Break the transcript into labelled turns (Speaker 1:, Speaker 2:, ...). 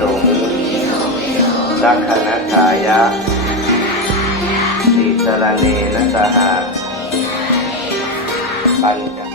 Speaker 1: ตุงสักขณะกายะติสรเนนะสหะปัญญา